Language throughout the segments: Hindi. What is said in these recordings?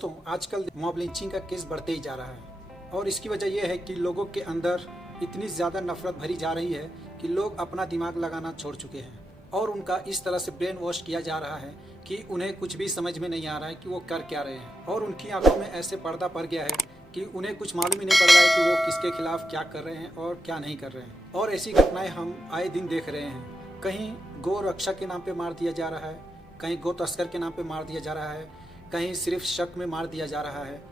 तो आजकल मॉब लिंचिंग का केस बढ़ते ही जा रहा है और इसकी वजह यह है कि लोगों के अंदर इतनी ज़्यादा नफरत भरी जा रही है कि लोग अपना दिमाग लगाना छोड़ चुके हैं और उनका इस तरह से ब्रेन वॉश किया जा रहा है कि उन्हें कुछ भी समझ में नहीं आ रहा है कि वो कर क्या रहे हैं और उनकी आंखों में ऐसे पर्दा पड़ गया है कि उन्हें कुछ मालूम ही नहीं पड़ रहा है कि वो किसके खिलाफ क्या कर रहे हैं और क्या नहीं कर रहे हैं। और ऐसी घटनाएं हम आए दिन देख रहे हैं। कहीं गौ रक्षा के नाम पे मार दिया जा रहा है, कहीं गौ तस्कर के नाम पे मार दिया जा रहा है, कहीं सिर्फ शक में मार दिया जा रहा है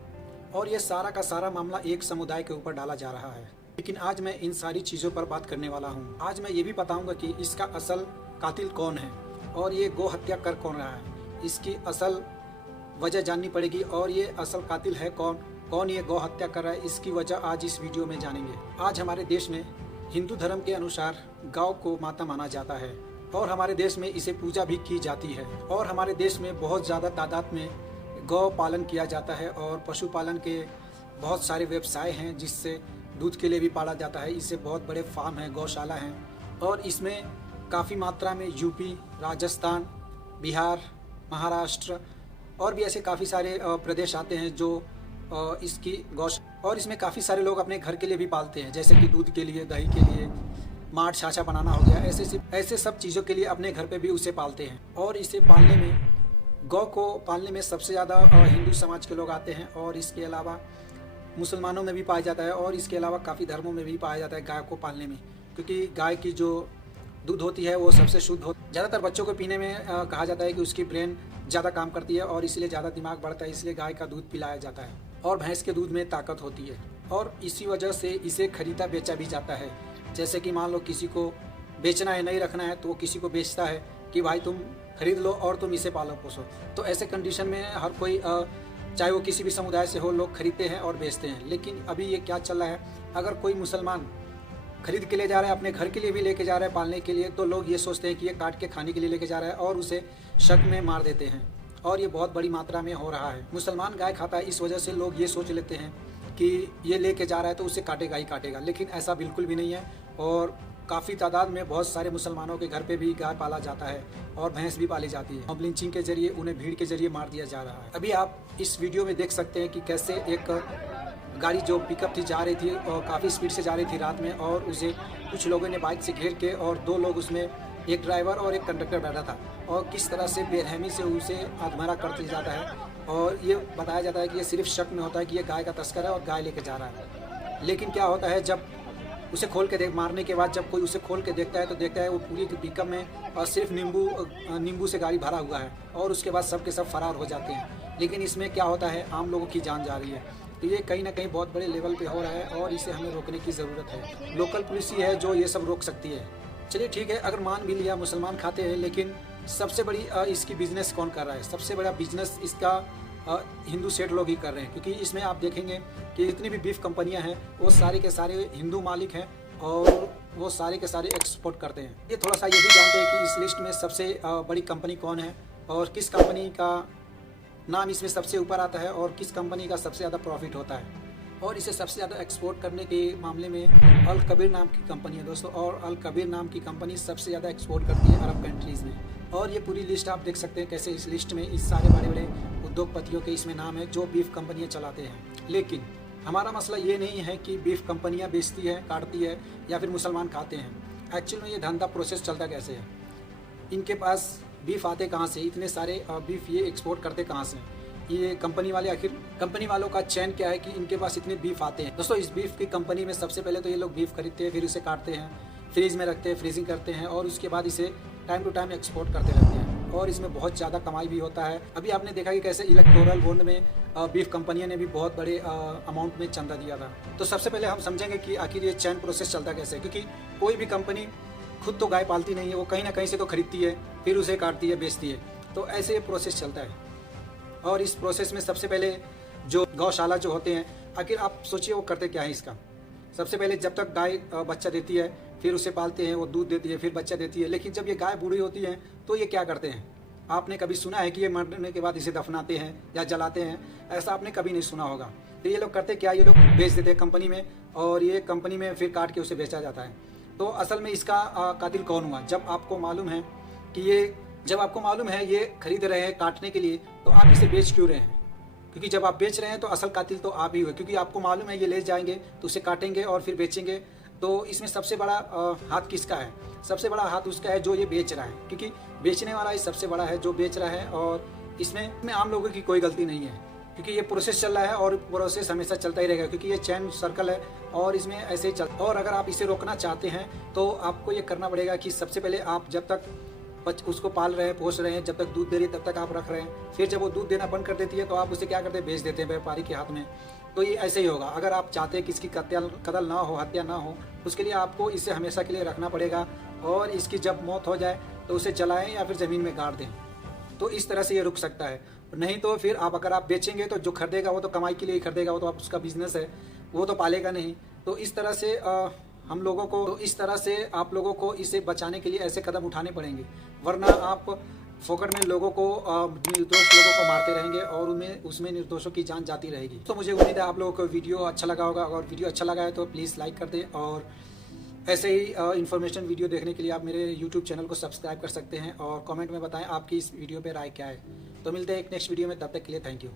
और ये सारा का सारा मामला एक समुदाय के ऊपर डाला जा रहा है। लेकिन आज मैं इन सारी चीज़ों पर बात करने वाला हूँ। आज मैं ये भी बताऊँगा कि इसका असल कातिल कौन है और ये गौ हत्या कर कौन रहा है। इसकी असल वजह जाननी पड़ेगी और ये असल कातिल है कौन ये गौ हत्या कर रहा है, इसकी वजह आज इस वीडियो में जानेंगे। आज हमारे देश में हिंदू धर्म के अनुसार गौ को माता माना जाता है और हमारे देश में इसे पूजा भी की जाती है और हमारे देश में बहुत ज़्यादा तादाद में गौ पालन किया जाता है और पशुपालन के बहुत सारे व्यवसाय हैं जिससे दूध के लिए भी पाला जाता है। इससे बहुत बड़े फार्म हैं, गौशाला हैं और इसमें काफ़ी मात्रा में यूपी, राजस्थान, बिहार, महाराष्ट्र और भी ऐसे काफ़ी सारे प्रदेश आते हैं जो इसकी गौशाला और इसमें काफ़ी सारे लोग अपने घर के लिए भी पालते हैं, जैसे कि दूध के लिए, दही के लिए, माठ छाछा बनाना हो गया, ऐसे सब चीज़ों के लिए अपने घर पे भी उसे पालते हैं। और इसे पालने में, गौ को पालने में सबसे ज़्यादा हिंदू समाज के लोग आते हैं और इसके अलावा मुसलमानों में भी पाया जाता है और इसके अलावा काफ़ी धर्मों में भी पाया जाता है गाय को पालने में, क्योंकि गाय की जो दूध होती है वो सबसे शुद्ध होती है। ज़्यादातर बच्चों को पीने में कहा जाता है कि उसकी ब्रेन ज़्यादा काम करती है और इसलिए ज़्यादा दिमाग बढ़ता है, इसलिए गाय का दूध पिलाया जाता है और भैंस के दूध में ताकत होती है और इसी वजह से इसे खरीदा बेचा भी जाता है। जैसे कि मान लो किसी को बेचना है, नहीं रखना है, तो वो किसी को बेचता है कि भाई तुम खरीद लो और तुम इसे पालो पोसो। तो ऐसे कंडीशन में हर कोई चाहे वो किसी भी समुदाय से हो, लोग खरीदते हैं और बेचते हैं। लेकिन अभी ये क्या चल रहा है, अगर कोई मुसलमान खरीद के ले जा रहा है, अपने घर के लिए भी लेके जा रहा है पालने के लिए, तो लोग ये सोचते हैं कि ये काट के खाने के लिए लेके जा रहा है और उसे शक में मार देते हैं और ये बहुत बड़ी मात्रा में हो रहा है। मुसलमान गाय खाता है, इस वजह से लोग ये सोच लेते हैं कि ये लेके जा रहा है तो उसे काटेगा ही काटेगा, लेकिन ऐसा बिल्कुल भी नहीं है। और काफ़ी तादाद में बहुत सारे मुसलमानों के घर पे भी गाय पाला जाता है और भैंस भी पाली जाती है। मॉब लिंचिंग के जरिए उन्हें भीड़ के जरिए मार दिया जा रहा है। अभी आप इस वीडियो में देख सकते हैं कि कैसे एक गाड़ी जो पिकअप थी जा रही थी और काफ़ी स्पीड से जा रही थी रात में और उसे कुछ लोगों ने बाइक से घेर के, और दो लोग उसमें, एक ड्राइवर और एक कंडक्टर बैठा था, और किस तरह से बेरहमी से उसे आधमरा कर दिया जाता है। और ये बताया जाता है कि ये सिर्फ शक में होता है कि ये गाय का तस्कर है और गाय लेके जा रहा है। लेकिन क्या होता है, जब उसे खोल के मारने के बाद जब कोई उसे खोल के देखता है तो देखता है वो पूरी पिकअप में और सिर्फ नींबू से गाड़ी भरा हुआ है और उसके बाद सब के सब फरार हो जाते हैं। लेकिन इसमें क्या होता है, आम लोगों की जान जा रही है। तो ये कहीं ना कहीं बहुत बड़े लेवल पे हो रहा है और इसे हमें रोकने की ज़रूरत है। लोकल पुलिस ही है जो ये सब रोक सकती है। चलिए ठीक है, अगर मान भी लिया मुसलमान खाते हैं, लेकिन सबसे बड़ी इसकी बिजनेस कौन कर रहा है? सबसे बड़ा बिजनेस इसका हिंदू सेठ लोग ही कर रहे हैं, क्योंकि इसमें आप देखेंगे कि जितनी भी बीफ कंपनियां हैं वो सारे के सारे हिंदू मालिक हैं और वो सारे के सारे एक्सपोर्ट करते हैं। ये थोड़ा सा ये भी जानते हैं कि इस लिस्ट में सबसे बड़ी कंपनी कौन है और किस कंपनी का नाम इसमें सबसे ऊपर आता है और किस कंपनी का सबसे ज़्यादा प्रॉफिट होता है। और इसे सबसे ज़्यादा एक्सपोर्ट करने के मामले में अल कबीर नाम की कंपनी है दोस्तों, और अल कबीर नाम की कंपनी सबसे ज़्यादा एक्सपोर्ट करती है अरब कंट्रीज़ में। और ये पूरी लिस्ट आप देख सकते हैं कैसे इस लिस्ट में इस सारे बड़े बड़े उद्योगपतियों के इसमें नाम है जो बीफ कंपनियां चलाते हैं। लेकिन हमारा मसला ये नहीं है कि बीफ कंपनियां बेचती है, काटती है या फिर मुसलमान खाते हैं। एक्चुअल में ये धंधा प्रोसेस चलता कैसे है, इनके पास बीफ आते कहाँ से, इतने सारे बीफ ये एक्सपोर्ट करते कहाँ से, ये कंपनी वाले, आखिर कंपनी वालों का चैन क्या है कि इनके पास इतने बीफ आते हैं। दोस्तों इस बीफ की कंपनी में सबसे पहले तो ये लोग बीफ खरीदते हैं, फिर उसे काटते हैं, फ्रीज में रखते हैं, फ्रीजिंग करते हैं और उसके बाद इसे टाइम टू टाइम एक्सपोर्ट करते रहते हैं और इसमें बहुत ज़्यादा कमाई भी होता है। अभी आपने देखा कि कैसे इलेक्टोरल बॉन्ड में बीफ कंपनियों ने भी बहुत बड़े अमाउंट में चंदा दिया था। तो सबसे पहले हम समझेंगे कि आखिर ये चैन प्रोसेस चलता कैसे है, क्योंकि कोई भी कंपनी खुद तो गाय पालती नहीं है, वो कहीं ना कहीं से तो खरीदती है, फिर उसे काटती है, बेचती है। तो ऐसे ये प्रोसेस चलता है और इस प्रोसेस में सबसे पहले जो गौशाला जो होते हैं, आखिर आप सोचिए वो करते क्या है इसका। सबसे पहले जब तक गाय बच्चा देती है, फिर उसे पालते हैं, वो दूध देती है, फिर बच्चा देती है। लेकिन जब ये गाय बूढ़ी होती है तो ये क्या करते हैं? आपने कभी सुना है कि ये मरने के बाद इसे दफनाते हैं या जलाते हैं? ऐसा आपने कभी नहीं सुना होगा। तो ये लोग करते क्या, ये लोग बेच देते हैं कंपनी में और ये कंपनी में फिर काट के उसे बेचा जाता है। तो असल में इसका कातिल कौन हुआ? जब आपको मालूम है कि ये खरीद रहे हैं काटने के लिए, तो आप इसे बेच क्यों रहे हैं? क्योंकि जब आप बेच रहे हैं तो असल कातिल तो आप ही हुए, क्योंकि आपको मालूम है ये ले जाएंगे तो उसे काटेंगे और फिर बेचेंगे। तो इसमें सबसे बड़ा हाथ किसका है? सबसे बड़ा हाथ उसका है जो ये बेच रहा है, क्योंकि बेचने वाला ही सबसे बड़ा है जो बेच रहा है। और इसमें आम लोगों की कोई गलती नहीं है, क्योंकि ये प्रोसेस चल रहा है और प्रोसेस हमेशा चलता ही रहेगा, क्योंकि ये चैन सर्कल है और इसमें ऐसे ही चल। और अगर आप इसे रोकना चाहते हैं तो आपको ये करना पड़ेगा कि सबसे पहले आप जब तक उसको पाल रहे हैं, पोष रहे हैं, जब तक दूध दे रही है तब तक आप रख रहे हैं। फिर जब वो दूध देना बंद कर देती है तो आप उसे क्या करते हैं? बेच देते हैं व्यापारी के हाथ में। तो ये ऐसे ही होगा। अगर आप चाहते हैं कि इसकी कत्ल ना हो, हत्या ना हो, उसके लिए आपको इसे हमेशा के लिए रखना पड़ेगा और इसकी जब मौत हो जाए तो उसे जलाएं या फिर ज़मीन में गाड़ दें। तो इस तरह से ये रुक सकता है। नहीं तो फिर अगर आप बेचेंगे तो जो खरीदेगा वो तो कमाई के लिए ही खरीदेगा, वो तो आप उसका बिजनेस है, वो तो पालेगा नहीं। तो इस तरह से आप लोगों को इसे बचाने के लिए ऐसे कदम उठाने पड़ेंगे, वरना आप फोकट में लोगों को, निर्दोष लोगों को मारते रहेंगे और उसमें निर्दोषों की जान जाती रहेगी। तो मुझे उम्मीद है आप लोगों को वीडियो अच्छा लगा होगा। अगर वीडियो अच्छा लगा है तो प्लीज़ लाइक कर दें, और ऐसे ही इन्फॉर्मेशन वीडियो देखने के लिए आप मेरे यूट्यूब चैनल को सब्सक्राइब कर सकते हैं और कमेंट में बताएं आपकी इस वीडियो पे राय क्या है। तो मिलते हैं एक नेक्स्ट वीडियो में, तब तक के लिए थैंक यू।